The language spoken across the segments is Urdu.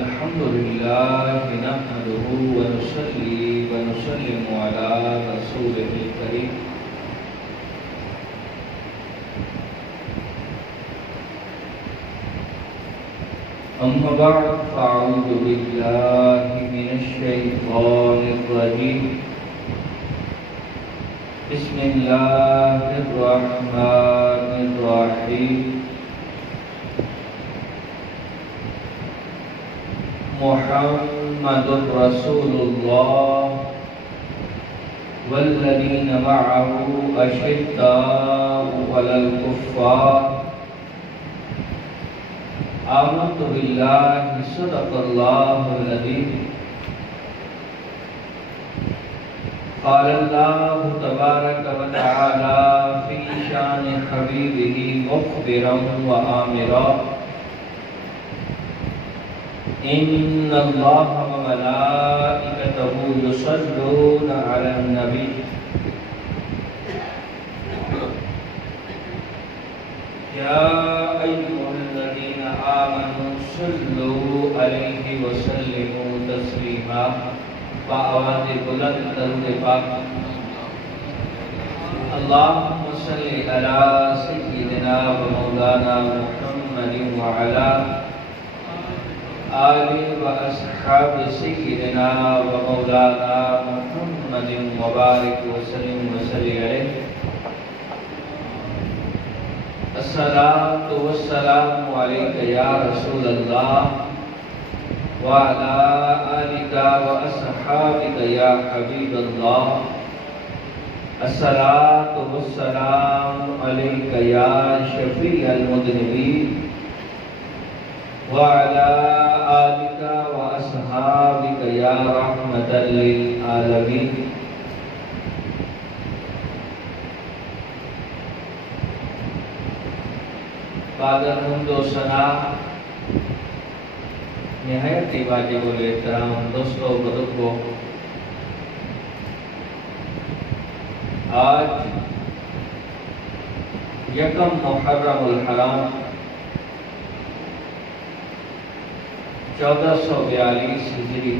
الحمد لله نحمده ونصلي ونسلم على رسوله الكريم أما بعد فأعوذ بالله من الشيطان الرجيم بسم الله الرحمن الرحيم محمد رسول الله والذين معه أشداء على الكفار آمنت بالله صدق الله العظيم قال الله تبارك وتعالى في شان حبيبه مخبرا وآمرا إن الله وملائكته يصلون على النبي يا أيها الذين آمنوا صلوا عليه وسلموا تسليما بآواز بلند درود پاک اللهم صل على سيدنا ومولانا محمد وعلى آل وأصحاب سيدنا ومولانا محمد وبارك وسلم عليه الصلاة والسلام عليك يا رسول الله وعلى آلك وأصحابك يا حبيب الله الصلاة والسلام عليك يا شفيع المذنبين وعلى آلك وأصحابك يا رحمة للعالمين بعد الحمد و ثنا نہایت ہی واجب الاحترام دوستو بزرگوں، آج یکم محرم الحرام 1442 ہجری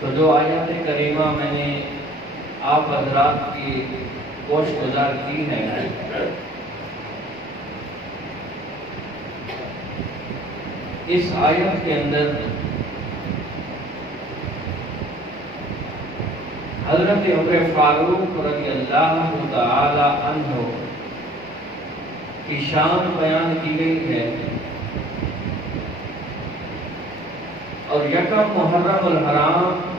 تو جو آیات کریمہ میں نے آپ حضرات کی کوش گزار کی ہے، اس آیت کے اندر حضرت عمر فاروق رضی اللہ تعالی عنہ کی شان بیان کی گئی ہے، اور یکم محرم الحرام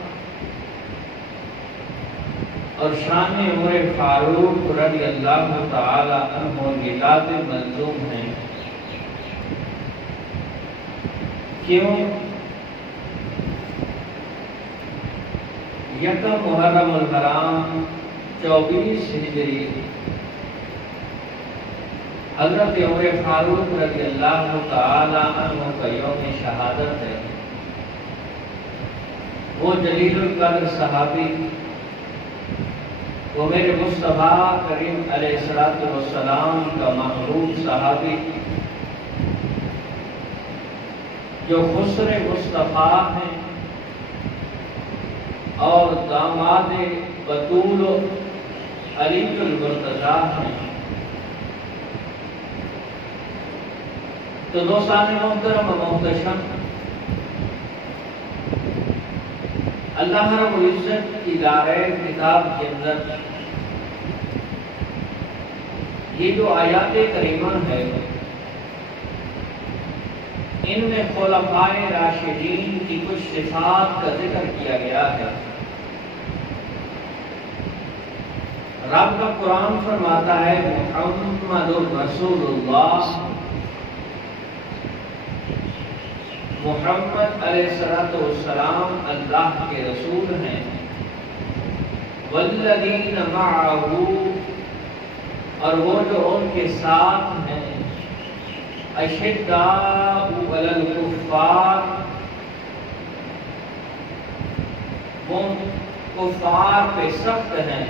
اور شان عمر فاروق رضی اللہ تعالی عنہ کی لازم ملزوم ہیں۔ کیوں؟ یکم محرم الحرام 24 ہجری حضرت عمر فاروق رضی اللہ تعالی عنہ کا یوم شہادت ہے۔ وہ جلیل القدر صحابی، وہ میرے مصطفیٰ کریم علیہ السلام کا محبوب صحابی، جو خسر مصطفیٰ ہیں اور داماد بطول علی المرتضیٰ ہیں۔ تو دوستان محترم و محتشم، اللہ رب العزت کی دارِ کتاب کے اندر یہ جو آیات کریمہ ہے، ان میں خلفائے راشدین کی کچھ صفات کا ذکر کیا گیا ہے۔ رب کا قرآن فرماتا ہے محمد رسول اللہ، محمد علیہ السلام اللہ کے رسول ہیں۔ والذین معہ، اور وہ جو ان کے ساتھ ہیں، اشداء علی الکفار، وہ کفار پہ سخت ہیں،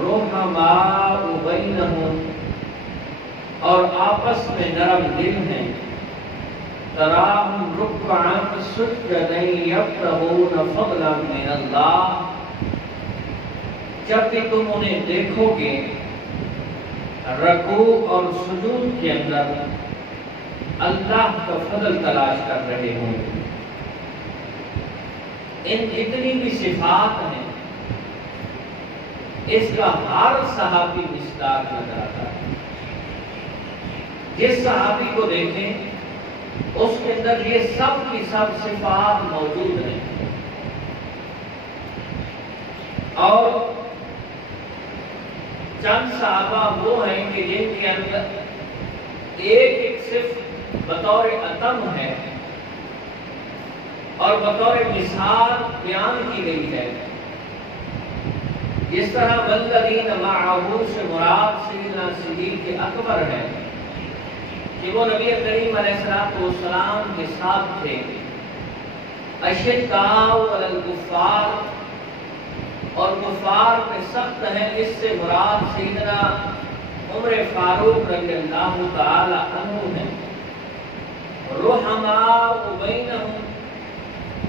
رحماء بینہم، اور آپس میں نرم دل ہیں، تراہم رکعا سجدا یبتغون فضلا من اللہ، جب بھی تم انہیں دیکھو گے رکوع اور سجود کے اندر اللہ کا فضل تلاش کر رہے ہوں۔ ان جتنی بھی صفات ہیں اس کا ہر صحابی مصداق نظر آتا ہے۔ جس صحابی کو دیکھیں اس کے اندر یہ سب کی سب صفات موجود ہیں، اور چند صحابہ وہ ہیں کہ جن کے اندر ایک صرف بطور عتم ہے اور بطور مثال بیان کی گئی ہے۔ جس طرح والذین معہ سے مراد سیدنا صدیق اکبر ہے کہ وہ نبی کریم علیہ السلام کے ساتھ تھے، اشداء علی الکفار، اور کفار پہ سخت ہیں، اس سے مراد سیدنا عمر فاروق رضی اللہ تعالی عنہ ہیں۔ رحماء بینہم،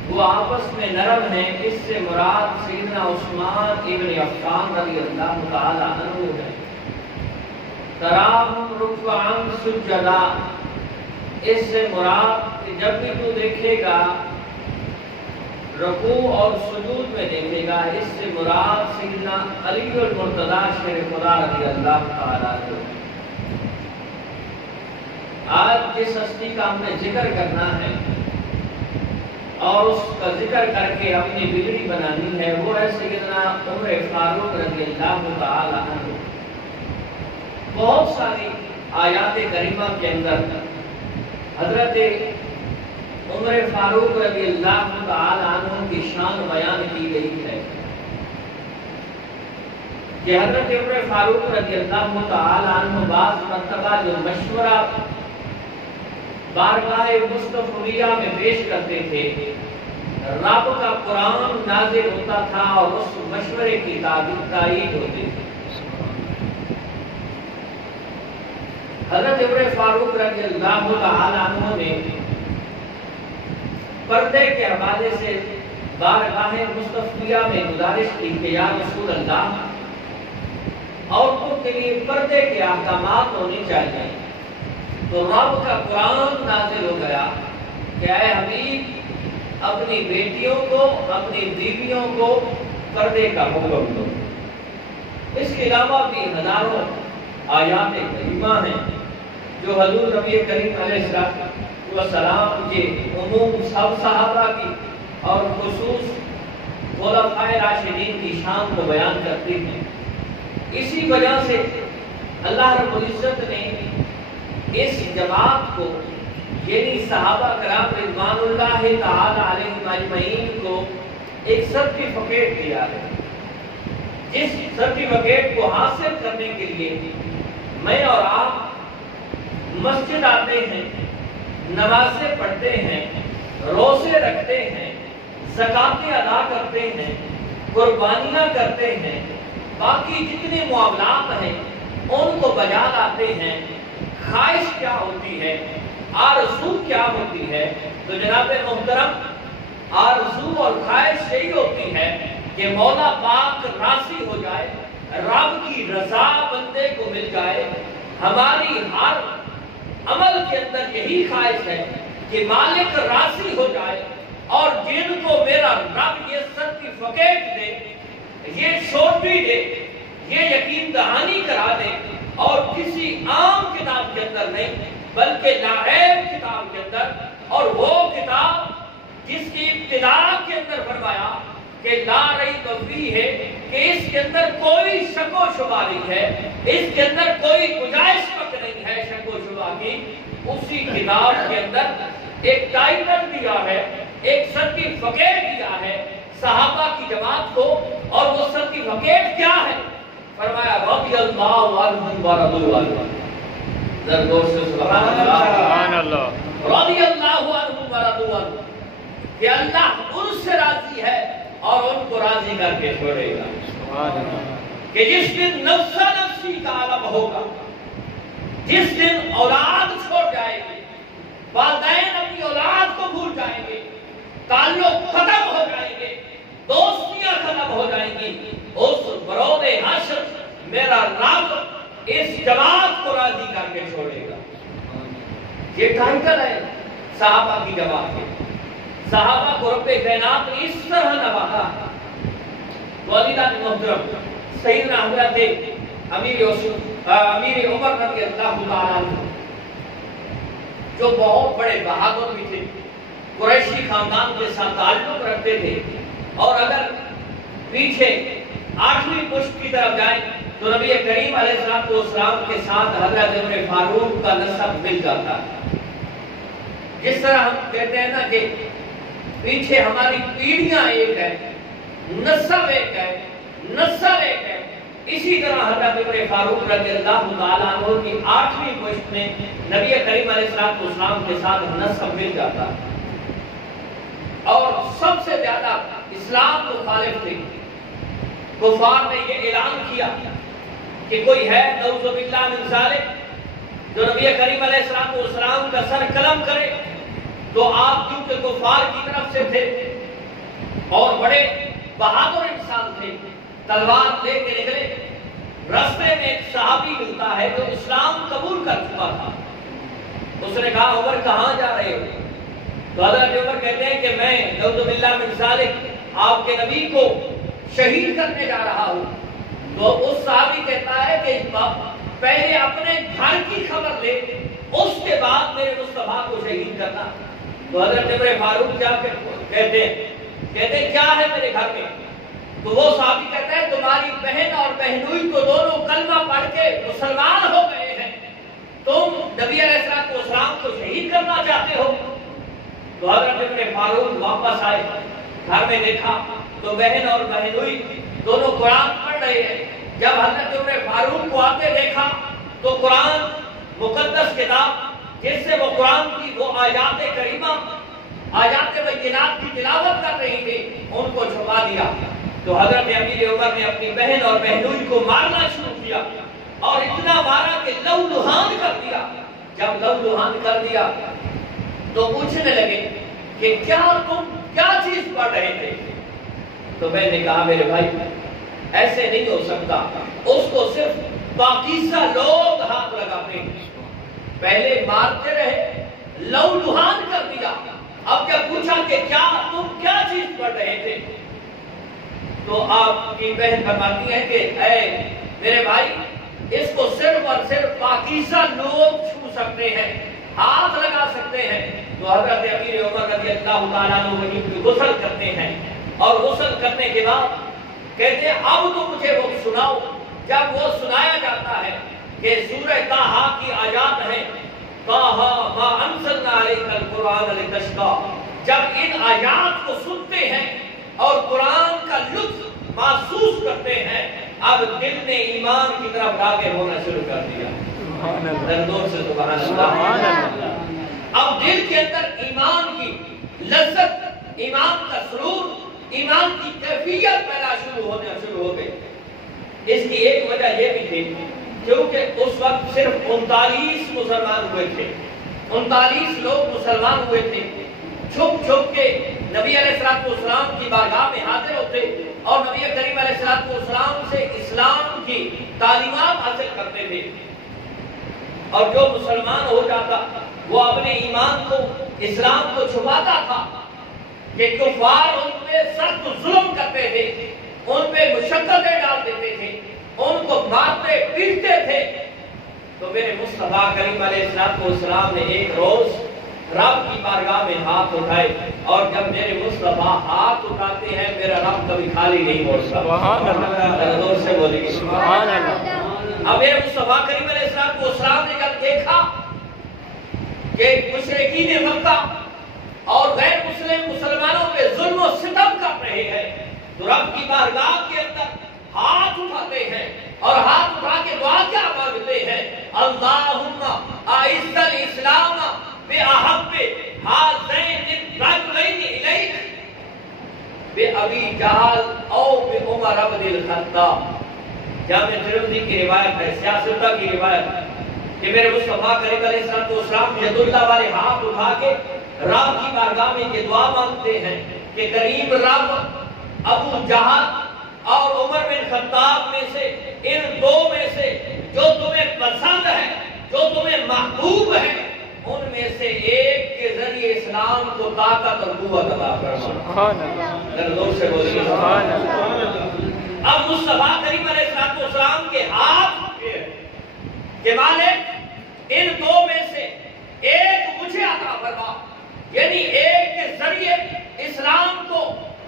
وہ آپس میں نرم ہیں، اس سے مراد سیدنا عثمان ابن عفان رضی اللہ تعالی عنہ ہیں۔ تراہم رکعا سجدا، اس سے مراد کہ جب بھی تو دیکھے گا رکوع اور سجود میں دیکھے گا، اس سے مراد سیدنا علی المرتضیٰ شیر خدا رضی اللہ تعالی عنہ۔ آج جس ہستی کا ہم نے ذکر کرنا ہے اور اس کا ذکر کر کے اپنی بگڑی بنانی ہے، وہ ہے سیدنا عمر فاروق رضی اللہ تعالی عنہ۔ بہت ساری آیات کریمہ کے اندر حضرت عمر فاروق رضی اللہ تعالی عنہ کی شان بیان کی گئی ہے کہ حضرت عمر فاروق رضی اللہ تعالی عنہ بعض مرتبہ جو مشورہ بارگاہ مصطفیہ میں پیش کرتے تھے، رب کا قرآن نازل ہوتا تھا اور اس مشورے کی تائید ہوتی تھی۔ حضرت عمر فاروق رضی اللہ تعالی عنہ نے پردے کے حوالے سے بارگاہ مصطفیہ میں گزارش کی کہ یا رسول اللہ، عورتوں کے لیے پردے کے احکامات ہونے چاہیے۔ تو رب کا قرآن نازل ہو گیا کہ اے حبیب، اپنی بیٹیوں کو، اپنی بیویوں کو پردے کا حکم دو۔ اس کے علاوہ بھی ہزاروں آیات کریمہ ہیں جو حضور نبی کریم علیہ السلام کے عموم سب صحابہ کی اور خصوص خلفائے راشدین کی شان کو بیان کرتی ہیں۔ اسی وجہ سے اللہ رب العزت نے اس جماعت کو، یعنی صحابہ کرام رضوان اللہ تعالی علیہم اجمعین کو ایک سرٹیفکیٹ دیا ہے، جس سرٹیفکیٹ کو حاصل کرنے کے لیے میں اور آپ مسجد آتے ہیں، نمازیں پڑھتے ہیں، روزے رکھتے ہیں، زکاتیں ادا کرتے ہیں، قربانیاں کرتے ہیں، باقی جتنے معاملات ہیں ان کو بجا لاتے ہیں۔ خواہش کیا ہوتی ہے، آرزو کیا ہوتی ہے؟ تو جناب محترم، آرزو اور خواہش یہی ہوتی ہے کہ مولا پاک راضی ہو جائے، رب کی رضا بندے کو مل جائے۔ ہماری ہر عمل کے اندر یہی خواہش ہے کہ مالک راضی ہو جائے، اور جن کو میرا رب یہ سرٹیفکیٹ دے، یہ شورٹی دے، یہ یقین دہانی کرا دے، اور کسی عام کتاب کے اندر نہیں بلکہ لعیب کتاب کے اندر، اور وہ کتاب جس کی ابتدا کے اندر فرمایا کہ لا ریب فیہ ہے، کہ اس کے اندر کوئی شک و شبہ نہیں ہے، اس کے اندر کوئی گنجائش تک نہیں ہے شک و شبہ کی، اسی کتاب کے اندر ایک ٹائٹل دیا ہے، ایک سرٹیفکیٹ دیا ہے صحابہ کی جماعت کو، اور وہ سرٹیفکیٹ کیا ہے؟ فرمایا رضی اللہ عنہم ورضوا عنہ۔ زرگوش سے سبحان اللہ، رضی اللہ عنہم ورضوا عنہ، کہ اللہ ان سے راضی ہے اور ان کو راضی کر کے چھوڑے گا، کہ جس دن نفسا نفسی کا عالم ہوگا، جس دن اولاد چھوڑ جائے گی، والدین اپنی اولاد کو بھول جائیں گے، تعلق ختم ہو جائیں گے، دوستیاں ختم ہو جائیں گی، اس برود حشر میرا رب اس جماعت کو راضی کر کے چھوڑے گا۔ یہ ٹائٹل ہے صحابہ کی جماعت کے۔ صحابہ کو رب کائنات نے اس طرح نوازا۔ والدہ محترم سیدنا حضرت امیر عمر رضی اللہ تعالیٰ عنہ جو بہت بڑے بہادر بھی تھے، قریشی خاندان کے ساتھ تعلق رکھتے تھے، اور اگر پیچھے 8ویں پشت کی طرف جائیں تو نبی کریم علیہ السلام کے ساتھ حضرت عمر فاروق کا نسب مل جاتا ہے۔ جس طرح ہم کہتے ہیں نا کہ پیچھے ہماری پیڑھیاں ایک ہے، نسب ایک ہے، نسل ایک ہے، اسی طرح حضرت عمر فاروق رضی اللہ تعالیٰ عنہ کی 8ویں پشت میں نبی کریم علیہ السلام کے ساتھ نسب مل جاتا ہے۔ اور سب سے زیادہ اسلام مخالف تھے۔ کفار نے یہ اعلان کیا کہ کوئی ہے نعوذ باللہ من ذالک جو نبی کریم علیہ السلام کا سر قلم کرے، تو آپ کیونکہ کفار کی طرف سے تھے اور بڑے بہادر انسان تھے، تلوار لے کے نکلے۔ راستے میں ایک صحابی ملتا ہے جو اسلام قبول کر چکا تھا۔ اس نے کہا عمر کہاں جا رہے ہو؟ تو حضرت عمر کہتے ہیں کہ میں نعوذ باللہ من ذالک آپ کے نبی کو شہید کرنے جا رہا ہوں۔ تو اس صحابی کہتا ہے کہ پہلے اپنے گھر کی خبر لے، اس کے بعد میرے مصطفیٰ کو شہید کرنا۔ تو حضرت عمر فاروق جا کے کہتے ہیں کیا ہے میرے گھر میں؟ تو وہ صحابی کہتا ہے تمہاری بہن اور بہنوئی تو دونوں کلمہ پڑھ کے مسلمان ہو گئے ہیں، تم نبی علیہ السلام کو شہید کرنا چاہتے ہو؟ تو حضرت عمر فاروق واپس آئے، گھر میں دیکھا تو بہن اور بہنوئی دونوں قرآن پڑھ رہے ہیں۔ جب حضرت عمر فاروق کو آتے دیکھا تو قرآن مقدس کتاب جس سے وہ قرآن کی وہ آیات کریمہ، آیات بینات کی تلاوت کر رہی تھی، ان کو چھپا دیا۔ تو حضرت امیر عمر نے اپنی بہن اور بہنوئی کو مارنا شروع کیا، اور اتنا مارا کہ لو لہان کر دیا۔ جب لو لہان کر دیا تو پوچھنے لگے کہ تم کیا چیز پڑھ رہے تھے؟ تو میں نے کہا میرے بھائی ایسے نہیں ہو سکتا، اس کو صرف پاکیزہ لوگ ہاتھ لگاتے ہیں۔ پہلے مارتے رہے، لو لہان کر دیا، اب جب پوچھا کہ تم کیا چیز پڑھ رہے تھے، تو آپ کی بہن فرماتی ہے کہ اے میرے بھائی اس کو صرف اور صرف پاکیزہ لوگ چھو سکتے ہیں، ہاتھ لگا سکتے ہیں۔ تو حضرت امیر عمر رضی اللہ تعالیٰ عنہ وہیں غسل کرتے ہیں، اور غسل کرنے کے بعد کہتے ہیں اب تو مجھے وہ سناؤ۔ جب وہ سنایا جاتا ہے کہ سورہ طٰہٰ کی آیات ہیں، طٰہٰ ما انزلنا علیک القرآن لتشقیٰ، جب ان آیات کو سنتے ہیں اور قرآن کا لطف محسوس کرتے ہیں، اب دل نے ایمان کی طرف راغب ہونا شروع کر دیا۔ دردوں سے سبحان اللہ۔ اب دل کے اندر ایمان کی لذت، ایمان کا سرور، ایمان کی کیفیت پیدا ہونا شروع ہو گئی۔ اس کی ایک وجہ یہ بھی تھی کیونکہ اس وقت صرف 39 مسلمان ہوئے تھے، 39 لوگ مسلمان ہوئے تھے۔ چھپ چھپ کے نبی علیہ السلام کی بارگاہ میں حاضر ہوتے اور نبی کریم علیہ السلام سے اسلام کی تعلیمات حاصل کرتے تھے، اور جو مسلمان ہو جاتا وہ اپنے ایمان کو، اسلام کو چھپاتا تھا کہ کفار ان پہ سخت ظلم کرتے تھے، ان پہ مشقتیں ڈال دیتے تھے، ان کو مارتے پیٹتے تھے۔ تو میرے مصطفیٰ کریم علیہ السلام نے ایک روز رب کی بارگاہ میں ہاتھ اٹھائے، اور جب میرے مصطفیٰ ہاتھ اٹھاتے ہیں میرا رب کبھی خالی نہیں موڑتا۔ سبحان اللہ، زور سے بولیے سبحان اللہ۔ اب میرے مصطفیٰ کریم علیہ السلام نے جب دیکھا کہ مشرکین مکہ اور غیر مسلمانوں پہ ظلم و ستم کر رہے ہیں، تو رب کی بارگاہ کے اندر ہاتھ اٹھاتے ہیں، اور ہاتھ اٹھا کے دعا کیا مانگتے ہیں؟ اللہم اعز الاسلام بأحب هذین الرجلین الیک بأبی جہل او بعمر بن الخطاب۔ جامع ترمذی کی روایت ہے، سیاستہ کی روایت ہے کہ میرے مصطفیٰ کریم علیہ السلام ید اللہ والے ہاتھ اٹھا کے رب کی بارگاہ میں یہ دعا مانگتے ہیں کہ کریم رب ابو جہل اور عمر بن خطاب میں سے ان دو میں سے جو تمہیں پسند ہے، جو تمہیں محبوب ہے، ان میں سے ایک کے ذریعے اسلام کو طاقت اور قوت عطا فرما۔ سبحان اللہ، زور سے بولیے سبحان اللہ۔ اب مصطفیٰ کریم علیہ السلام کے ہاتھ اٹھے کہ مالک ان دو میں سے ایک مجھے عطا فرما، یعنی ایک کے ذریعے اسلام کو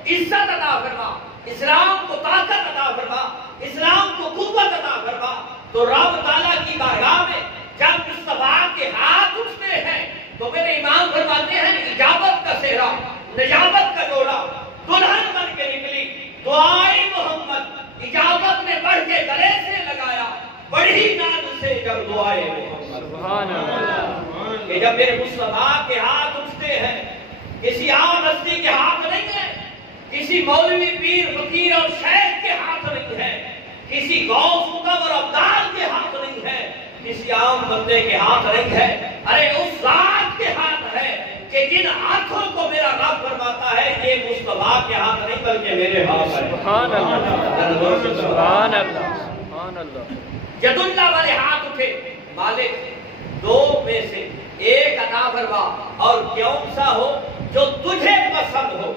عزت عطا فرما، اسلام کو طاقت عطا فرما، اسلام کو قوت عطا فرما۔ تو رب تعالیٰ کی بارگاہ میں جب مصطفیٰ کے ہاتھ اٹھتے ہیں تو میرے امام فرماتے ہیں اجابت کا صحرا، نجابت کا جوڑا دلہن بن کے نکلی، دعائے محمد اجابت نے بڑھ کے گلے سے لگایا، بڑی ناز سے جب دعائے محمد۔ سبحان اللہ، کہ جب میرے مصطفیٰ کے ہاتھ اٹھتے ہیں، کسی عام ہستی کے ہاتھ نہیں ہے، کسی مولوی پیر فقیر اور شیخ کے ہاتھ نہیں ہے، کسی غوث قطب اور ابدال کے ہاتھ نہیں ہے، کسی عام بندے کے ہاتھ نہیں ہے، ارے اس ذات کے ہاتھ ہے کہ جن ہاتھوں کو میرا رب فرماتا ہے یہ مصطفیٰ کے ہاتھ نہیں بلکہ میرے ہاتھ ہے۔ سبحان اللہ، سبحان اللہ، سبحان اللہ۔ ید اللہ والے ہاتھ اٹھے، مالک دو میں سے ایک عطا فرما، اور کیوں سا ہو جو تجھے پسند ہو،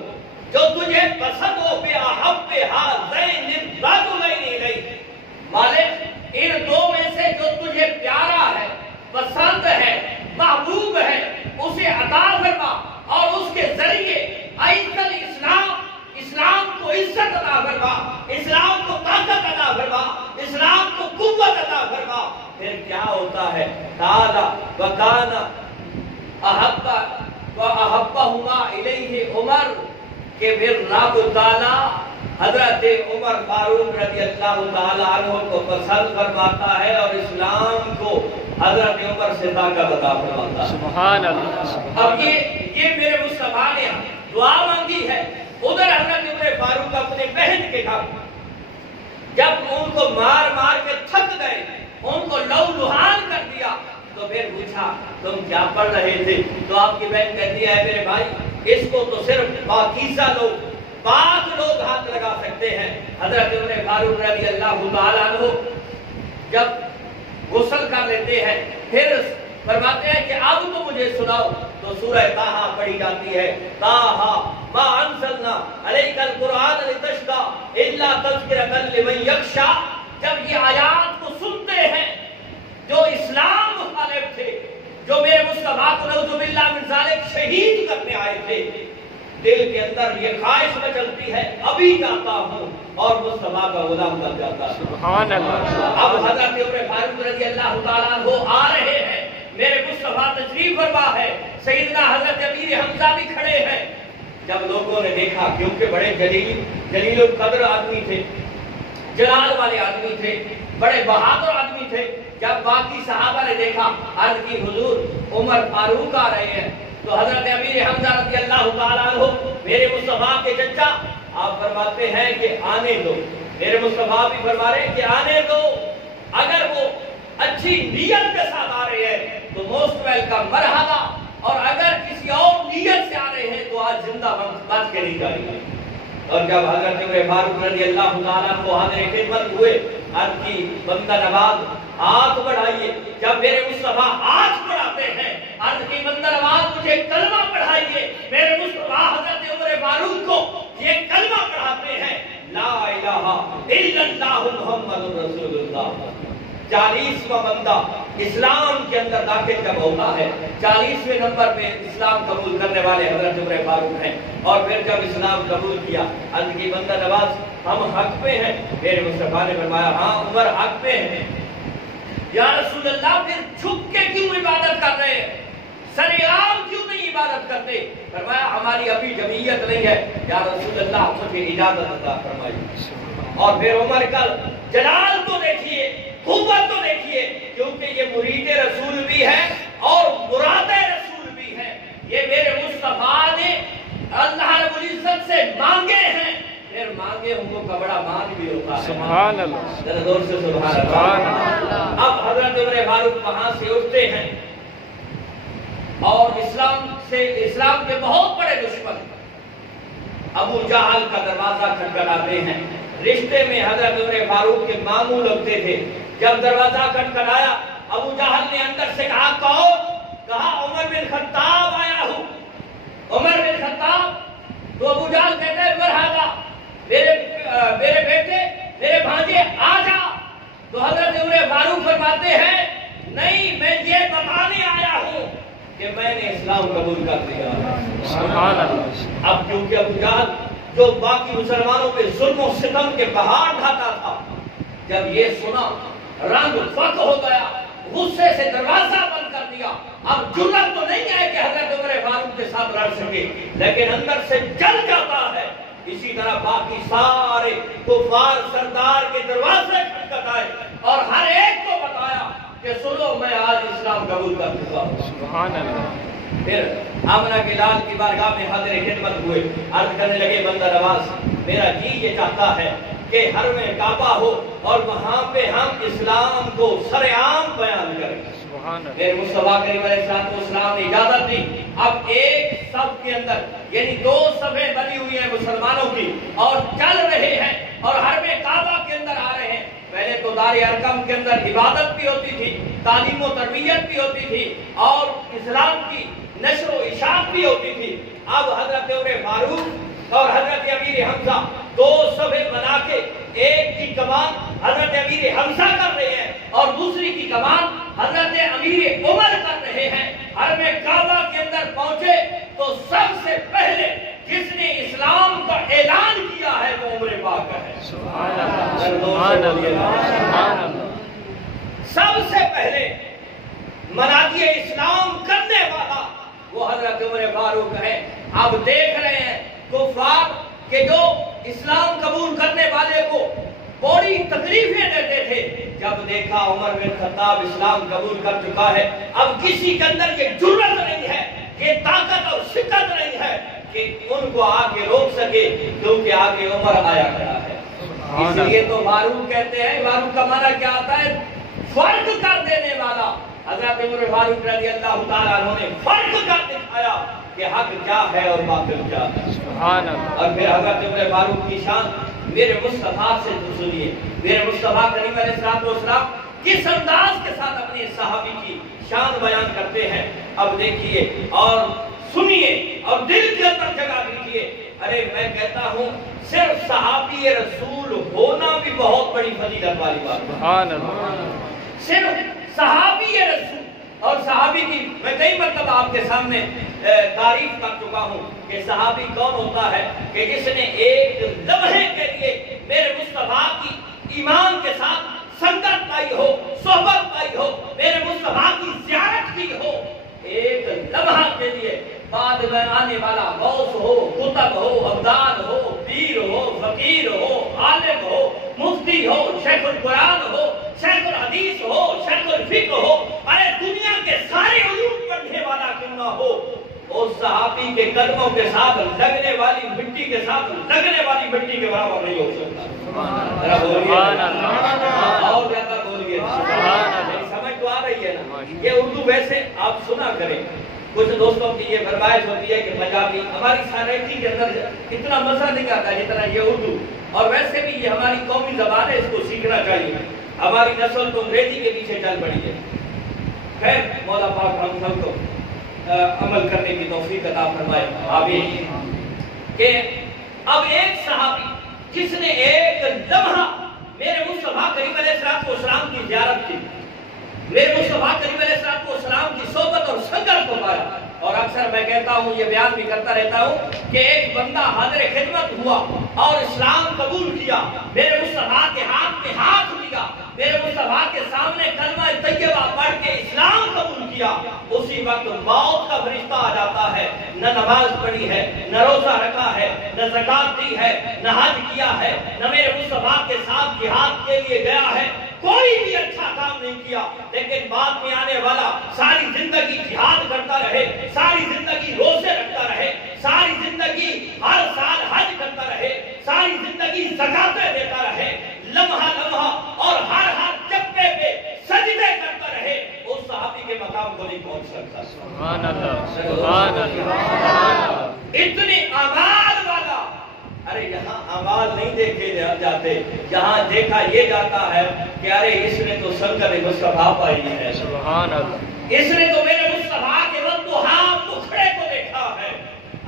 جو تجھے پسند ہو، بے احب ہذین الرجلین الیک۔ مالک ان دو میں سے جو تجھے پیارا ہے، پسند ہے، محبوب ہے، اسے عطا فرما، اور اس کے ذریعے عزت الاسلام، اسلام کو عزت عطا فرما، اسلام کو طاقت عطا فرما، اسلام کو قوت عطا فرما۔ پھر کیا ہوتا ہے؟ تعالی وکان احب واحبہما الیہ عمر، کہ پھر رب تعالی حضرت عمر فاروق رضی اللہ تعالی عنہ کو پسند فرماتا ہے اور اسلام کو حضرت عمر سے طاقت عطا فرماتا ہے۔ سبحان اللہ۔ اب یہ میرے مصطفیٰ نے دعا مانگی ہے، ادھر حضرت عمر فاروق اپنے بہن کے گھر جب ان کو مار مار کے تھک گئے، ان کو لو لہان کر دیا، تو پھر پوچھا تم کیا پڑھ رہے تھے؟ تو آپ کی بہن کہتی ہے میرے بھائی اس کو تو صرف پاکیزہ لوگ، پاک لوگ ہاتھ لگا سکتے ہیں۔ حضرت عمر فاروق رضی اللہ تعالیٰ عنہ جب غسل کر لیتے ہیں پھر فرماتے ہیں کہ اب تو مجھے سناؤ، تو سورہ طٰہٰ پڑھی جاتی ہے، طٰہٰ ما انزلنا علیک القرآن لتشقی الا تذکرۃ لمن یخشی۔ جب یہ آیات کو سنتے ہیں جو اسلام مخالف تھے، جو میرے مصطفیٰ کو نعوذ باللہ من ذالک شہید کرنے آئے تھے، دل کے اندر یہ خواہش مچلتی ہے ابھی جاتا ہوں اور مصطفیٰ کا غلام بن جاتا ہے۔ سبحان اللہ۔ اب حضرت عمر فاروق رضی اللہ تعالیٰ عنہ آ رہے ہیں، میرے مصطفیٰ تشریف فرما ہے، سیدنا حضرت امیر حمزہ بھی کھڑے ہیں۔ جب لوگوں نے دیکھا، کیونکہ بڑے جلیل القدر آدمی تھے، جلال والے آدمی تھے، بڑے بہادر آدمی تھے، جب باقی صحابہ نے دیکھا عرض کی حضور عمر فاروق آ رہے ہیں، تو حضرت امیر حمزہ رضی اللہ تعالیٰ عنہ میرے مصطفیٰ کے چچا، آپ فرماتے ہیں کہ آنے دو۔ میرے مصطفیٰ بھی فرما رہے ہیں کہ آنے دو، اگر وہ اچھی نیت کے ساتھ آ رہے ہیں تو موسٹ ویلکم، مرحبا، اور اگر کسی اور نیت سے آ رہے ہیں تو آج زندہ بچ کے نہیں جائیں گے۔ اور جب حضرت عمر فاروق رضی اللہ تعالیٰ کو حاضر خدمت ہوئے، عرض کی بندہ نواز ہاتھ بڑھائیے۔ جب میرے مصطفیٰ ہاتھ بڑھاتے ہیں، عرض کی بندہ نواز مجھے کلمہ پڑھائیے، میرے مصطفیٰ حضرت عمر فاروق کو یہ کلمہ پڑھاتے ہیں، لا الہ الا اللہ محمد رسول اللہ۔ 40واں بندہ اسلام کے اندر داخل جب ہوتا ہے، 40ویں نمبر پہ اسلام قبول کرنے والے حضرت عمر فاروق ہیں۔ اور پھر جب اسلام قبول کیا، عرض کی بندہ نواز ہم حق پہ ہیں؟ میرے مصطفیٰ نے فرمایا ہاں عمر حق پہ ہیں۔ یا رسول اللہ پھر چھپ کے کیوں عبادت کر رہے ہیں؟ سریعام کیوں نہیں عبادت کرتے؟ فرمایا ہماری ابھی جمعیت نہیں ہے، یا رسول اللہ مجھے اجازت عطا فرمائیے۔ اور پھر عمر کا جلال تو دیکھیے، قوت تو دیکھیے، کیونکہ یہ مرید رسول بھی ہے اور مراد رسول بھی ہے۔ یہ میرے مصطفیٰ نے اللہ رب العزت سے مانگے ہیں، پھر بغیر مانگے ان کو کبڑا مانگ بھی ہوتا ہے. سبحان اللہ. ذرا زور سے سبحان اللہ. اب حضرت عمر فاروق وہاں سے اٹھتے ہیں اور اسلام کے بہت بڑے دشمن ابو جہل کا دروازہ کھٹکھٹاتے ہیں. رشتے میں حضرت عمر فاروق کے ماموں لگتے تھے. جب دروازہ کھٹکھٹایا ابو جہل نے اندر سے کہا کون؟ کہا عمر بن خطاب آیا ہوں. عمر بن خطاب. تو ابو جہل کہتے ہیں مرحبا میرے بیٹے میرے بھانجے آ جا. تو حضرت عمر فاروق فرماتے ہیں نہیں میں یہ بتانے آیا ہوں کہ میں نے اسلام قبول کر لیا. سبحان اللہ. اب کیونکہ ابو جہل جو باقی مسلمانوں پہ ظلم و ستم کے پہاڑ ڈھاتا تھا جب یہ سنا رنگ فک ہو گیا. غصے سے دروازہ بند کر دیا. اب جرأت تو نہیں ہے کہ حضرت عمر فاروق کے ساتھ لڑ سکے لیکن اندر سے جل جاتا ہے. اسی طرح باقی سارے کفار سردار کے دروازے کھٹکھٹائے اور ہر ایک کو بتایا کہ سنو میں آج اسلام قبول کر چکا ہوں. سبحان اللہ. پھر آمنہ کے لال کی بارگاہ میں حاضر خدمت ہوئے. عرض کرنے لگے بندہ نواز میرا جی یہ چاہتا ہے کہ ہر میں کعبہ ہو اور وہاں پہ ہم اسلام کو سر عام بیان کریں. میرے مصطفیٰ کریم علیہ السلام نے اجازت دی. اب ایک صف کے اندر یعنی 2 صفیں بنی ہوئی ہیں مسلمانوں کی اور چل رہے ہیں اور ہر میں کعبہ کے اندر آ رہے ہیں. پہلے تو دار ارقم کے اندر عبادت بھی ہوتی تھی, تعلیم و تربیت بھی ہوتی تھی اور اسلام کی نشر و اشاعت بھی ہوتی تھی. اب حضرت عمر فاروق اور حضرت امیر حمزہ 2 صفیں بنا کے ایک کی کمان حضرت امیر حمزہ کر رہے ہیں اور دوسری کی کمان حضرت امیر عمر کر رہے ہیں. حرم کعبہ کے اندر پہنچے تو سب سے پہلے جس نے اسلام کا اعلان کیا ہے وہ عمر پاک ہے. سبحان اللہ. سب سے پہلے منادی اسلام کرنے والا وہ حضرت عمر فاروق ہے. اب دیکھ رہے ہیں کفار کہ جو اسلام قبول کرنے والے کو بڑی تکلیفیں دیتے تھے. جب دیکھا عمر بن خطاب اسلام قبول کر چکا ہے اب کسی کے اندر یہ جرأت نہیں ہے, یہ طاقت اور شدت نہیں ہے کہ ان کو آگے روک سکے کیونکہ آگے عمر آیا کھڑا ہے. اس لیے تو فاروق کہتے ہیں. فاروق کا معنی کیا آتا ہے؟ فرق کر دینے والا. حضرت عمر فاروق رضی اللہ تعالیٰ عنہ نے فرق کر دکھایا کہ حق کیا ہے اور باطل کیا ہے. سبحان اللہ. اور پھر حضرت عمر فاروق کی شان میرے مصطفیٰ سے سنیے. میرے مصطفیٰ کریم علیہ السلام کس انداز کے ساتھ اپنے صحابی کی شان بیان کرتے ہیں. اب دیکھیے اور سنیے اور دل کے اندر جگہ دیجیے. ارے میں کہتا ہوں صرف صحابی رسول ہونا بھی بہت بڑی فضیلت والی بات ہے. سبحان اللہ. صرف صحابی رسول اور صحابی کی میں کئی مرتبہ آپ کے سامنے تعریف کر چکا ہوں کہ صحابی کون ہوتا ہے کہ جس نے ایک لمحے کے لیے میرے مصطفیٰ کی ایمان کے ساتھ سنگت پائی ہو, صحبت پائی ہو, میرے مصطفیٰ کی زیارت کی ہو. ایک لمحہ کے لیے بعد میں آنے والا غوث ہو, قطب ہو, ابدال ہو, پیر ہو, فقیر ہو, عالم ہو, مفتی ہو, شیخ القرآن ہو, شیخ الحدیث ہو, شیخ الفقہ ہو, ارے دنیا کے سارے علوم پڑھنے والا کیوں نہ ہو, اس صحابی کے قدموں کے ساتھ لگنے والی مٹی کے ساتھ لگنے والی مٹی کے برابر نہیں ہو سکتا. اور زیادہ بولیے. سمجھ تو آ رہی ہے نا. یہ اردو ویسے آپ سنا کریں. کچھ دوستوں کی یہ فرمائش ہوتی ہے کہ پنجابی ہماری سارائکی کے اندر اتنا مزہ نہیں آتا جتنا یہ اردو, اور ویسے بھی یہ ہماری قومی زبان ہے, اس کو سیکھنا چاہیے. ہماری نسل تو انگریزی کے پیچھے چل پڑی ہے. خیر مولا پاک ہم سب کو عمل کرنے کی توفیق عطا فرمائے. آمین. کہ اب ایک صحابی جس نے ایک لمحہ میرے مصطفیٰ کریم علیہ السلام کی زیارت کی, میرے مصطفیٰ کریم علیہ السلام کی صحبت اور سنگت کو پایا. اور اکثر میں کہتا ہوں, یہ بیان بھی کرتا رہتا ہوں کہ ایک بندہ حاضر خدمت ہوا اور اسلام قبول کیا, میرے مصطفیٰ کے ہاتھ میں ہاتھ لیا, میرے مصطفیٰ کے سامنے کلمہ طیبہ پڑھ کے اسلام قبول کیا. اسی وقت موت کا فرشتہ آ جاتا ہے. نہ نماز پڑھی ہے, نہ روزہ رکھا ہے, نہ زکات دی ہے, نہ حج کیا ہے, نہ میرے مصطفیٰ کے ساتھ جہاد کے لیے گیا ہے, کوئی بھی اچھا کام نہیں کیا, لیکن بعد میں آنے والا ساری زندگی جہاد کرتا رہے, ساری زندگی روزے رکھتا رہے, ساری زندگی ہر سال حج کرتا رہے, ساری زندگی زکاتیں دیتا رہے، لمحہ لمحہ اور ہر چپے پہ سجدے کرتا رہے، اس صحابی کے مقام کو نہیں پہنچ سکتا۔ سبحان اللہ، سبحان اللہ، اتنی اعمال والا، ارے یہاں اعمال نہیں دیکھے جاتے، یہاں دیکھا یہ جاتا ہے کہ ارے اس نے تو سنگر مصطفیٰ پائی ہے، سبحان اللہ، اس نے تو میرے مصطفیٰ کے والضحیٰ مکھڑے کو دیکھا ہے۔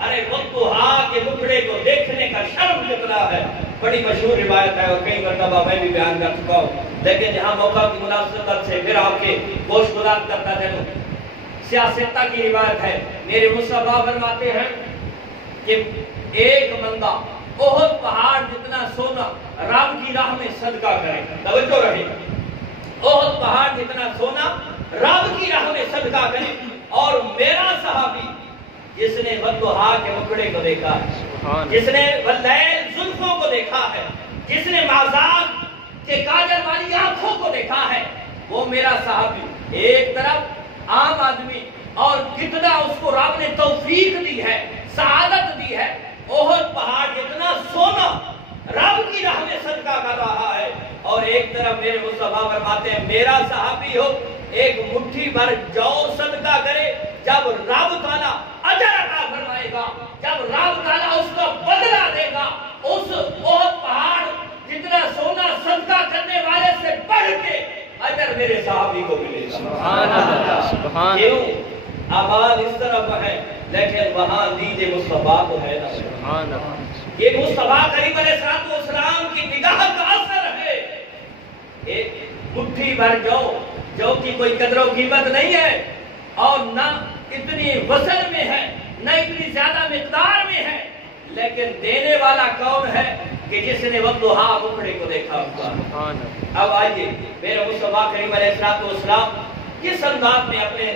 ارے والضحیٰ کے مکھڑے کو دیکھنے کا شرم کتنا ہے۔ بڑی مشہور روایت ہے اور کئی مرتبہ میں بھی بیان کر چکا ہوں، لیکن جہاں موقع کی مناسبت سے پھر آپ کے گوش گزار کرتا چلوں۔ سیاستہ کی روایت ہے، میرے مصطفیٰ فرماتے ہیں کہ ایک بندہ احد پہاڑ جتنا سونا رب کی راہ میں صدقہ کرے، توجہ رہے، احد پہاڑ جتنا سونا رب کی راہ میں صدقہ کرے، اور میرا صحابی جس نے والضحیٰ کے مکھڑے کو دیکھا ہے، جس نے واللیل زلفوں کو دیکھا ہے، جس نے معزاد کے کاجل والی آنکھوں کو دیکھا ہے، وہ میرا صحابی ایک طرف عام آدمی، اور کتنا اس کو رب نے توفیق دی ہے، سعادت دی ہے، احد پہاڑ جتنا سونا رب کی راہ میں صدقہ کر رہا ہے، اور ایک طرف میرے مصطفیٰ فرماتے ہیں میرا صحابی ہو ایک مٹھی بھر جو صدقہ کرے، جب رب تعالیٰ اجر عطا فرمائے گا، جب رب تعالیٰ اس کا بدلہ دے گا، اس احد پہاڑ جتنا سونا صدقہ کرنے والے سے بڑھ کے اجر میرے صحابی کو ملے گا۔ سبحان اللہ، سبحان کیوں؟ اعمال اس طرف ہے لیکن وہاں دید مصطفیٰ کو ہے نا۔ سبحان اللہ، یہ مصطفیٰ کریم علیہ السلام کی نگاہ کا اثر ہے۔ ایک مٹھی بھر جو کی کوئی قدر و قیمت نہیں ہے، اور نہ اتنی وزن میں ہے، نہ اتنی زیادہ مقدار میں ہے، لیکن دینے والا کون ہے کہ جس نے والضحیٰ مکھڑے کو دیکھا ہوا۔ سبحان اللہ، اب آئیے میرے مصطفیٰ کریم علیہ السلام کس انداز میں اپنے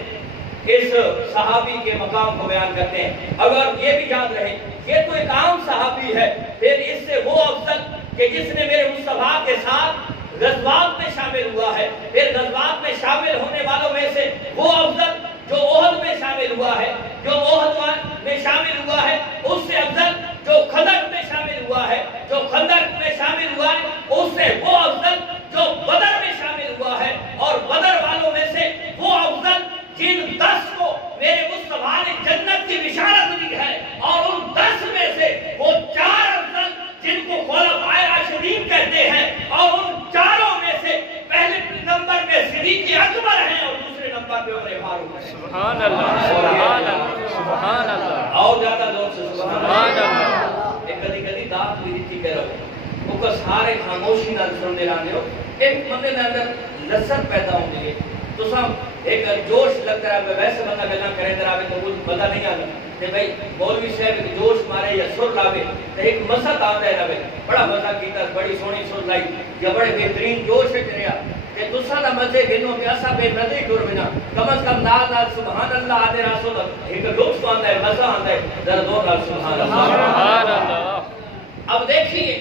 اس صحابی کے مقام کو بیان کرتے ہیں۔ اگر یہ بھی یاد رہے یہ تو ایک عام صحابی ہے، پھر اس سے وہ افضل کہ جس نے میرے مصطفیٰ کے ساتھ غزوات میں شامل ہوا ہے، پھر غزوات میں شامل ہونے والوں میں سے وہ افضل جو احد میں شامل ہوا ہے، جو احد میں شامل ہوا ہے اس سے افضل جو خندق میں شامل ہوا ہے، جو خندق میں شامل ہوا ہے اس سے وہ افضل جو بدر میں شامل ہوا ہے، اور بدر والوں میں سے وہ افضل جن 10 کو میرے مصطفیٰ نے جنت کی بشارت دی ہے، اور ان 10 میں سے وہ 4 افضل جن کو خلفائے راشدین کہتے ہیں، اور ان چاروں میں سے پہلے نمبر پہ صدیق اکبر ہیں اور دوسرے نمبر پہ عمر فاروق ہیں۔ سبحان اللہ، سبحان اللہ، سبحان اللہ، اور زیادہ زور سے سبحان اللہ، ایک کدی کدی دات ہوئی دیتی کہہ رہا ہوں وہ کا سارے خاموشی نال سن دے رہے ہو، ایک بندے نے اندر لذت پیدا ہوندی ہے، تو سب ایک جوش لگتا ہے، ویسے بندہ گلا کرے در آوے تو کچھ پتہ نہیں آتا کہ بھائی مولوی صاحب ایک جوش مارے یا سر لاوے تو ایک مزہ آتا ہے رہے، بڑا مزہ کیتا، بڑی سونی سر لائی یا بڑے بہترین جوش ہے کریا کہ تسا دا مزے گنو کہ اسا بے نظری ٹر بنا، کم از کم نال نال سبحان اللہ آدھے راسو دا ایک لطف آتا ہے، مزہ آتا ہے، ذرا دور نال سبحان اللہ۔ سبحان اللہ، اب دیکھیے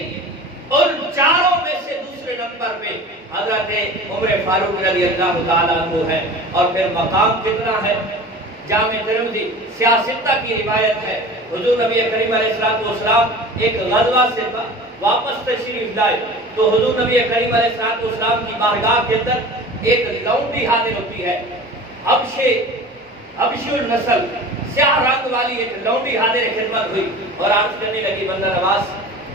ان چاروں میں سے دوسرے نمبر پہ حضرت عمر فاروق رضی اللہ تعالیٰ عنہ ہے، اور پھر مقام کتنا ہے۔ جامع ترمذی سیاستہ کی روایت ہے، حضور نبی کریم علیہ السلام ایک غزوہ سے واپس تشریف لائے تو حضور نبی کریم علیہ السلام کی بارگاہ کے اندر ایک لونڈی حاضر ہوتی ہے، حبشی النسل، سیاہ رنگ والی ایک لونڈی حاضر خدمت ہوئی اور عرض کرنے لگی بندہ نواز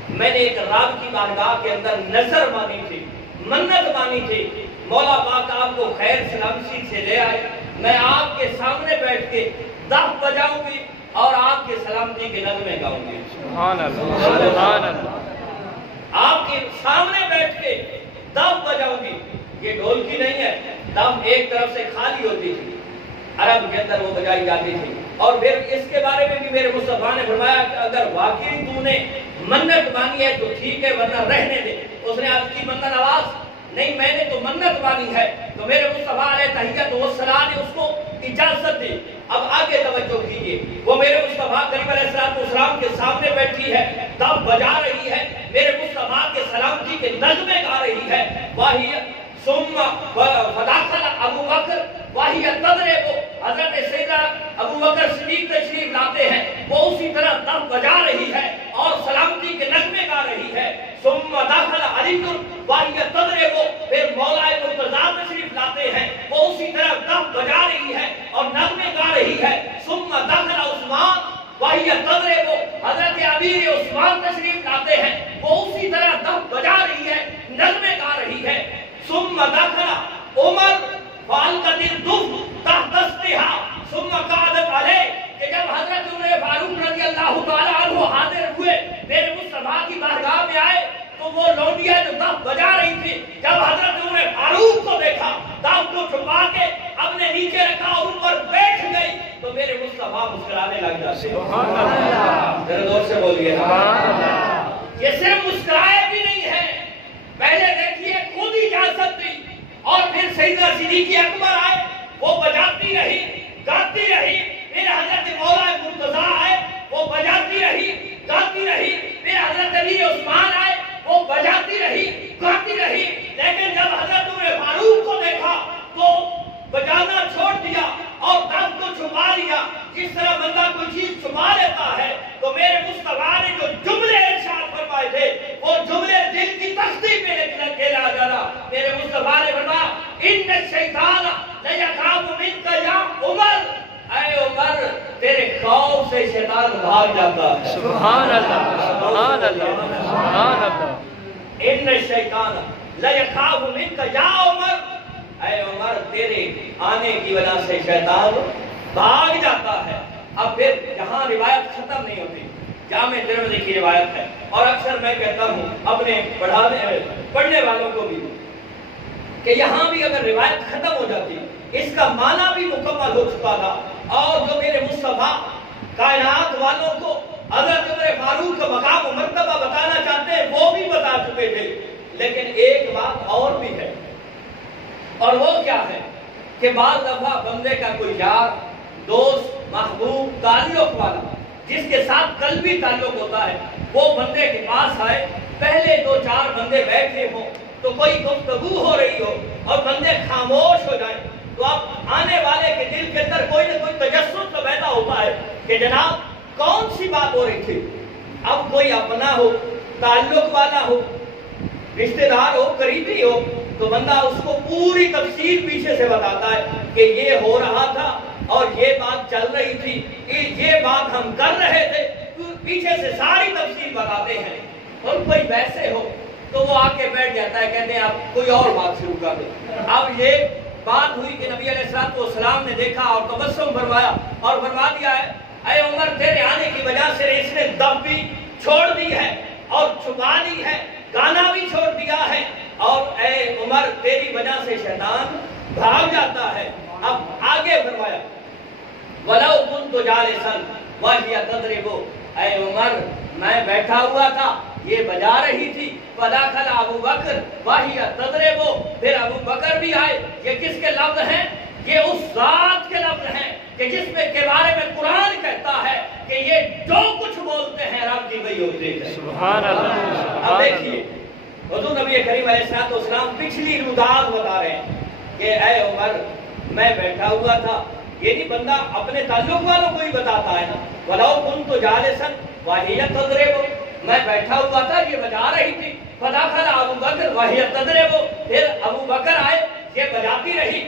میں نے ایک رات کی بارگاہ کے اندر نظر مانی تھی، منت مانی تھی، مولا پاک آپ کو خیر سلامتی سے لے آئے، میں آپ کے سامنے بیٹھ کے دف بجاؤں گی اور آپ کے سلامتی کے نغمے گاؤں گی۔ سبحان اللہ، سبحان اللہ، آپ کے سامنے بیٹھ کے دف بجاؤں گی۔ یہ ڈھول کی نہیں ہے، دف ایک طرف سے خالی ہوتی تھی، عرب کے اندر وہ بجائی جاتی تھی، اور پھر اس کے بارے میں بھی میرے مصطفیٰ نے فرمایا کہ اگر واقعی تو نے منت مانی ہے تو ٹھیک ہے ورنہ رہنے دے۔ اس نے عرض کی بندہ نواز نہیں میں نے تو منت مانی ہے، تو میرے مصطفیٰ علیہ تحیت والسلام نے اس کو اجازت دی۔ اب آگے توجہ کیجئے، وہ میرے مصطفیٰ کریم علیہ السلام کے سامنے بیٹھی ہے، دف بجا رہی ہے، میرے مصطفیٰ کے سلامتی کے نغمے گا رہی ہے، واہی ثم فداخل ابو بکر واہی تدرے کو حضرت سیدہ ابو بکر صدیق تشریف لاتے ہیں، وہ اسی طرح دف بجا رہی ہے اور سلامتی کے نغمے گا رہی ہے. ثم دخل علی وہی تضرب، پھر مولا مرتضیٰ تشریف لاتے ہیں، وہ اسی طرح دف بجا رہی ہے اور نغمے گا رہی ہے. ثم دخل عثمان وہی تضرب، حضرت امیر عثمان تشریف لاتے ہیں، وہ اسی طرح دف بجا رہی ہے، نغمے گا رہی ہے. ثم دخل عمر فالقت الدف تحت دستها ثم قعدت علیہ، کہ جب حضرت عمر فاروق رضی اللہ تعالیٰ عنہ حاضر ہوئے، میرے مصطفیٰ کی بارگاہ میں آئے، تو وہ لونڈیا جو دف بجا رہی تھی، جب حضرت عمر فاروق کو دیکھا، دف کو چھپا کے اپنے نیچے رکھا اور اوپر بیٹھ گئی، تو میرے مصطفیٰ مسکرانے لگ جاتے. سبحان اللہ. ذرا زور سے بولیے سبحان اللہ. یہ صرف مسکرائے بھی نہیں ہے، پہلے دیکھیے خود اجازت دی، اور پھر سیدنا صدیق اکبر آئے، وہ بجاتی رہی، گاتی رہی. پھر حضرت مولا مرتضیٰ آئے، وہ بجاتی رہی، گاتی رہی. پھر حضرت علی عثمان آئے، وہ بجاتی رہی، گاتی رہی. لیکن جب حضرت عمر فاروق کو دیکھا تو بجانا چھوڑ دیا اور دف کو چھپا لیا. جس طرح بندہ کوئی چیز چھپا لیتا ہے، تو میرے مصطفیٰ نے جو جملے ارشاد فرمائے تھے، وہ جملے دل کی تختی پہ کھیلا جانا. میرے مصطفیٰ نے فرمایا ان الشیطان لیخاف منک یا عمر، اے عمر تیرے خوف سے شیطان بھاگ جاتا ہے. سبحان اللہ سبحان اللہ سبحان اللہ. ان الشیطان لیخاف منک یا عمر، اے عمر تیرے آنے کی وجہ سے شیطان بھاگ جاتا ہے. اب پھر جہاں روایت ختم نہیں ہوتی، جامع ترمذی کی روایت ہے، اور اکثر میں کہتا ہوں اپنے پڑھنے والوں کو بھی کہ یہاں بھی اگر روایت ختم ہو جاتی، اس کا معنی بھی مکمل ہو چکا تھا، اور جو میرے مصطفیٰ کائنات والوں کو حضرت عمر فاروق کا مقام و مرتبہ بتانا چاہتے ہیں وہ بھی بتا چکے تھے. لیکن ایک بات اور بھی ہے، اور وہ کیا ہے کہ بعض دفعہ بندے کا کوئی یار، دوست، محبوب، تعلق والا جس کے ساتھ قلبی تعلق ہوتا ہے، وہ بندے کے پاس آئے، پہلے 2-4 بندے بیٹھے ہوں تو کوئی گفتگو ہو رہی ہو اور بندے خاموش ہو جائیں، تو اب آنے والے کے دل کے اندر کوئی نہ کوئی تجسس تو پیدا ہوتا ہے کہ جناب کون سی بات ہو رہی تھی. اب کوئی اپنا ہو، تعلق والا ہو، رشتہ دار ہو، قریبی ہو، تو بندہ اس کو پوری تفصیل پیچھے سے بتاتا ہے کہ یہ ہو رہا تھا اور یہ بات چل رہی تھی، یہ بات ہم کر رہے تھے، پیچھے سے ساری تفصیل بتاتے ہیں. اور کوئی ویسے ہو تو وہ آ کے بیٹھ جاتا ہے، کہتے ہیں آپ کوئی اور بات شروع کر دیں. اب یہ بات ہوئی کہ نبی علیہ السلام نے دیکھا اور تبسم فرمایا اور فرما دیا ہے اے عمر تیرے آنے کی وجہ سے اس نے دف بھی چھوڑ دی ہے اور چھپا لی ہے، گانا بھی چھوڑ دیا ہے، اور اے عمر تیری وجہ سے شیطان بھاگ جاتا ہے. اب آگے فرمایا وَلَوْ كُنْتُ جَالِسًا وَهِيَ تَضْرِبُ، اے عمر میں بیٹھا ہوا تھا، یہ بجا رہی تھی. فَدَخَلَ أَبُو بَكْرَ وَهِيَ تَضْرِبُ، پھر ابو بکر بھی آئے. یہ کس کے لفظ ہیں؟ یہ اس ذات کے لفظ ہیں کہ جس میں کے بارے میں قرآن کہتا ہے کہ یہ جو کچھ بولتے ہیں رب کی وہی ہوتے ہیں. سبحان اللہ. اب دیکھیے حضور نبی کریم علیہ السلام پچھلی روداد بتا رہے ہیں کہ اے عمر میں بیٹھا ہوا تھا. یہ نہیں بندہ اپنے تعلق والوں کو ہی بتاتا ہے نا. وَلَوْ كُنْتُ جَالِسًا وَهِيَ تَضْرِبُ، میں بیٹھا ہوا تھا، یہ بجا رہی تھی. فَدَخَلَ أَبُو بَكْرَ وَهِيَ تَضْرِبُ، پھر ابو بکر آئے، یہ بجاتی رہی.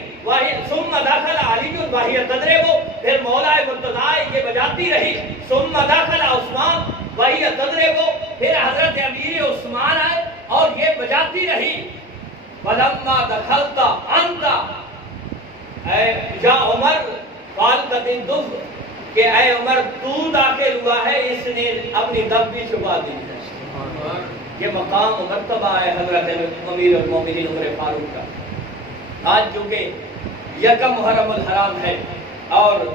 ثُمَّ دَخَلَ عَلِيٌّ وَهِيَ تَضْرِبُ، پھر مولا مرتضیٰ یہ بجاتی رہی. ثُمَّ دَخَلَ عثمان وَهِيَ تَضْرِبُ، پھر حضرت امیر عثمان آئے اور یہ بجاتی رہی. فَلَمَّا دَخَلْتَ أَنْتَ، اے یا عمر فَالْقَتِ الدُّفْ، کہ اے عمر تو داخل ہوا ہے، اس نے اپنی دف بھی چھپا دی ہے. یہ مقام و مرتبہ ہے حضرت امیر المومنین عمر فاروق کا. آج چونکہ یکم محرم الحرام ہے اور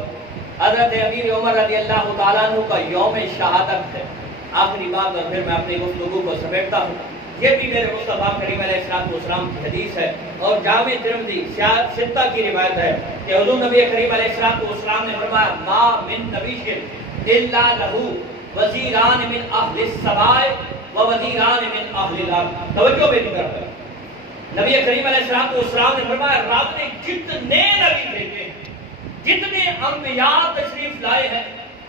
حضرت امیر عمر رضی اللہ تعالیٰ عنہ کا یوم شہادت ہے. آخری بات اور پھر میں اپنی گفتگو کو سمیٹتا ہوں. یہ بھی میرے مصطفیٰ کریم علیہ السلام کی حدیث ہے اور جامع ترمذی ستہ کی روایت ہے کہ حضور نبی کریم علیہ السلام نے فرمایا ما من نبی الا لہو وزیران من اہل السماء و وزیران من اہل الارض. توجہ میری طرف ہے. نبی کریم علیہ السلام نے فرمایا رب نے جتنے نبی بھیجے ہیں، جتنے انبیاء تشریف لائے ہیں،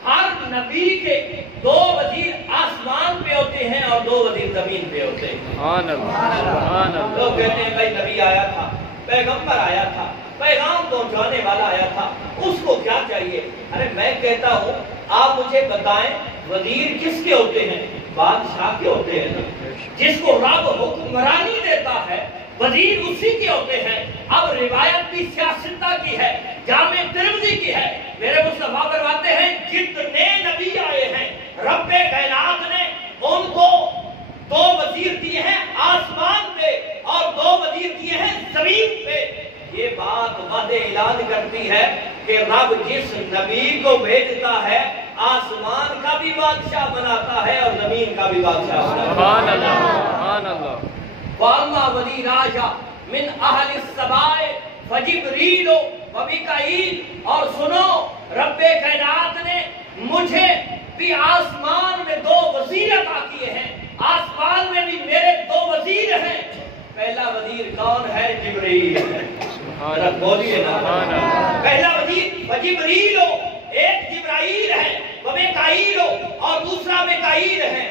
ہر نبی کے 2 وزیر آسمان پہ ہوتے ہیں اور 2 وزیر زمین پہ ہوتے ہیں. سبحان اللہ سبحان اللہ. لوگ کہتے ہیں بھائی نبی آیا تھا، پیغمبر آیا تھا، پیغام پہنچانے والا آیا تھا، اس کو کیا چاہیے؟ ارے میں کہتا ہوں آپ مجھے بتائیں وزیر کس کے ہوتے ہیں؟ بادشاہ کے ہوتے ہیں نا. جس کو رب حکمرانی دیتا ہے وزیر اسی کے ہوتے ہیں. اب روایت بھی سیاستہ کی ہے، جامع ترمذی کی ہے. میرے مصطفیٰ فرماتے ہیں جتنے نبی آئے ہیں رب کائنات نے ان کو 2 وزیر دیے ہیں آسمان پہ اور 2 وزیر دیے ہیں زمین پہ. یہ بات واضح اعلان کرتی ہے کہ رب جس نبی کو بھیجتا ہے آسمان کا بھی بادشاہ بناتا ہے اور زمین کا بھی بادشاہ بناتا ہے. سبحان اللہ سبحان اللہ. وَأَمَّا وَلِي رَاجَ مِنْ أَهْلِ السَّمَاءِ فَجِبْرِيلُ وَمِيكَائِيلُ. اور سنو رب کائنات نے مجھے بھی آسمان میں 2 وزیر عطا کیے ہیں. آسمان میں بھی میرے 2 وزیر ہیں. پہلا وزیر کون ہے؟ جبرائیل. بولیے نا پہلا وزیر فجبریل ہو، ایک جبرائیل ہے، ومیکائیل ہو اور دوسرا میکائیل ہے.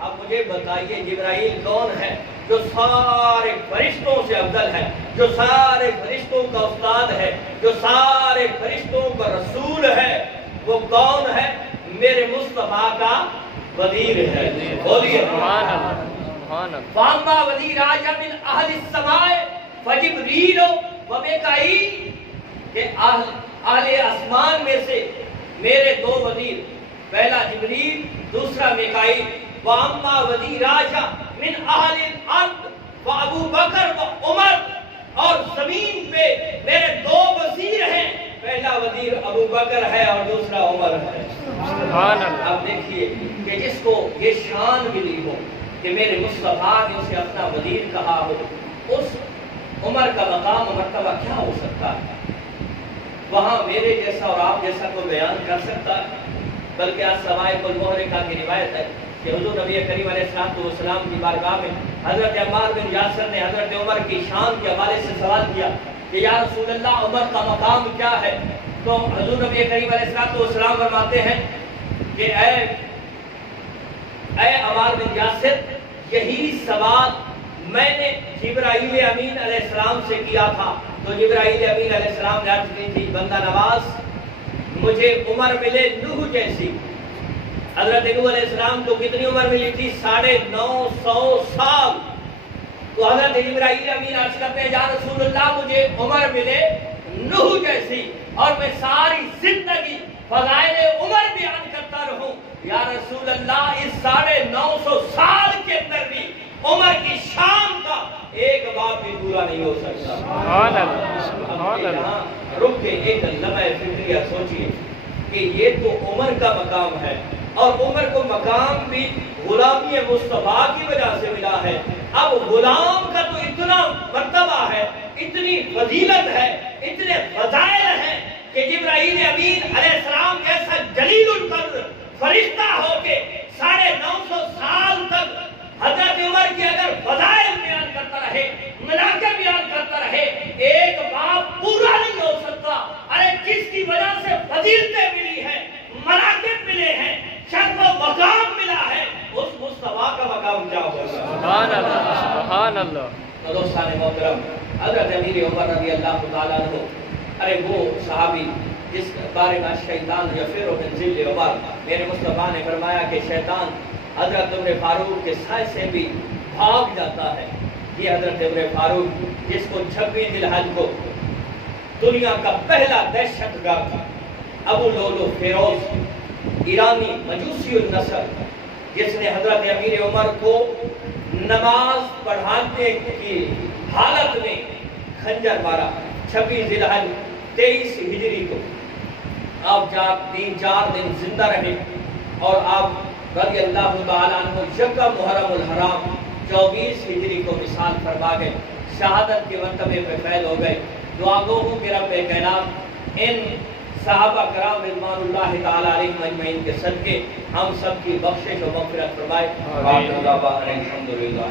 اب مجھے بتائیے جبرائیل کون ہے؟ جو سارے فرشتوں سے افضل ہے، جو سارے فرشتوں کا استاد ہے، جو سارے فرشتوں کا رسول ہے. وہ کون ہے؟ میرے مصطفیٰ کا وزیر ہے. بولیے سبحان اللہ سبحان اللہ. فاما وزیر آجا من اہل السماء فجبریل ومیکائیل. کہ اہل آسمان میں سے میرے 2 وزیر، پہلا جبریل دوسرا میکائیل. واما وزیر آجا من اہل الارض وابو بکر وعمر. اور زمین پہ میرے 2 وزیر ہیں، پہلا وزیر ابو بکر ہے اور دوسرا عمر ہے. سبحان اللہ. اب دیکھیے کہ جس کو یہ شان ملی ہو کہ میرے مصطفیٰ نے اسے اپنا وزیر کہا ہو، اس عمر کا مقام و مرتبہ کیا ہو سکتا ہے؟ وہاں میرے جیسا اور آپ جیسا کو بیان کر سکتا ہے؟ بلکہ آج سوائق المحرقہ کی روایت ہے کہ حضور نبی کریم علیہ السلام کی بارگاہ میں حضرت عمار بن یاسر نے حضرت عمر کی شان کے حوالے سے سوال کیا کہ یا رسول اللہ عمر کا مقام کیا ہے؟ تو حضور نبی کریم علیہ السلام فرماتے ہیں کہ اے عمار بن یاسر، یہی سوال میں نے جبرائیل امین علیہ السلام سے کیا تھا. تو جبرائیل امین علیہ السلام نے عرض کی تھی بندہ نواز مجھے عمر ملے نوح جیسی. حضرت نوح علیہ السلام کو کتنی عمر ملی تھی؟ 950 سال. تو حضرت جبرائیل امین عرض کرتے ہیں یا رسول اللہ مجھے عمر ملے نوح جیسی اور میں ساری زندگی فضائل عمر بیان کرتا رہوں. یا رسول اللہ اس 950 سال کے اندر بھی عمر کی شان کا ایک باب بھی پورا نہیں ہو سکتا. سبحان اللہ سبحان اللہ. یہاں رک کے ایک لمحہ فکریہ سوچئے کہ یہ تو عمر کا مقام ہے اور عمر کو مقام بھی غلامی مصطفیٰ کی وجہ سے ملا ہے. اب غلام کا تو اتنا مرتبہ ہے، اتنی فضیلت ہے، اتنے فضائل ہیں کہ جبرائیل امین علیہ السلام جیسا جلیل القدر فرشتہ ہو کے 950 سال تک حضرت عمر کی اگر فضائل بیان کرتا رہے، مناقب بیان کرتا رہے، ایک باب پورا نہیں ہو سکتا. ارے جس کی وجہ سے فضیلتیں ملی ہیں، مناقب ملے ہیں، شرف و مقام ملا ہے، اس مصطفیٰ کا مقام کیا ہوگا؟ سبحان اللہ سبحان اللہ. تو دوستان محترم، حضرت امیر عمر رضی اللہ تعالیٰ عنہ، ارے وہ صحابی جس بارے میں شیطان یفر من ذل عمر، میرے مصطفیٰ نے فرمایا کہ شیطان حضرت عمر فاروق کے سائے سے بھی بھاگ جاتا ہے. یہ حضرت عمر فاروق جس کو 26 ذی الحج کو دنیا کا پہلا دہشت گرد ابو لولو فیروز ایرانی مجوسی النسل، جس نے حضرت امیر عمر کو نماز پڑھانے کی حالت میں خنجر مارا. 26 ذی الحج 23 ہجری کو آپ 3-4 دن زندہ رہے اور آپ رضی اللہ تعالیٰ عنہ یکم محرم الحرام 24 ہجری کو وصال فرما گئے. شہادت کے مرتبے پہ فیض ہو گئے. دعا گو ہوں کہ رب کائنات ان صحابہ کرام رضوان اللہ تعالیٰ علیہم اجمعین کے صدقے ہم سب کی بخشش و مغفرت فرمائے. الحمدللہ